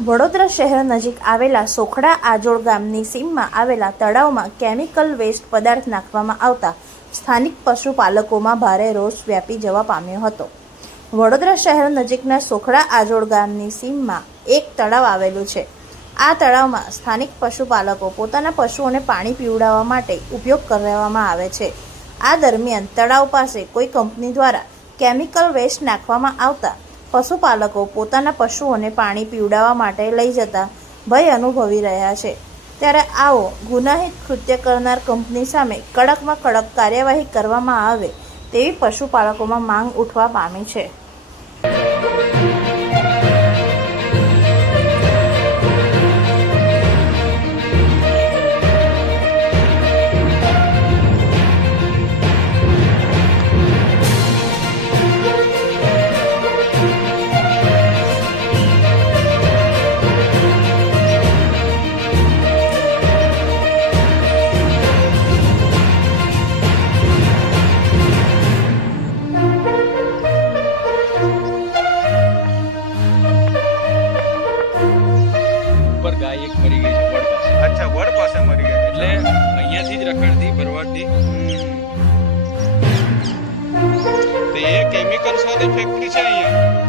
વડોદરા શહેર નજીક આવેલા સોખડા આજોડ ગામની સીમમાં આવેલા તળાવમાં કેમિકલ વેસ્ટ પદાર્થ નાખવામાં આવતા સ્થાનિક પશુપાલકોમાં ભારે રોષ વ્યાપી જવા પામ્યો હતો। વડોદરા શહેર નજીકના સોખડા આજોડ ગામની સીમમાં એક તળાવ આવેલું છે। આ તળાવમાં સ્થાનિક પશુપાલકો પોતાના પશુઓને પાણી પીવડાવવા માટે ઉપયોગ કરવામાં આવે છે। આ દરમિયાન તળાવ પાસે કોઈ કંપની દ્વારા કેમિકલ વેસ્ટ નાખવામાં આવતા પશુપાલકો પોતાના પશુઓને પાણી પીવડાવવા માટે લઈ જતા ભય અનુભવી રહ્યા છે। ત્યારે આવો ગુનાહિત કૃત્ય કરનાર કંપની સામે કડકમાં કડક કાર્યવાહી કરવામાં આવે તેવી પશુપાલકોમાં માંગ ઉઠવા પામી છે। गाय एक मरी गई है वड पास। अच्छा, वड पास मरी गई એટલે અહીંયાથી જ રખડતી બરવાડથી तो ये केमिकल वाली फैक्ट्री है।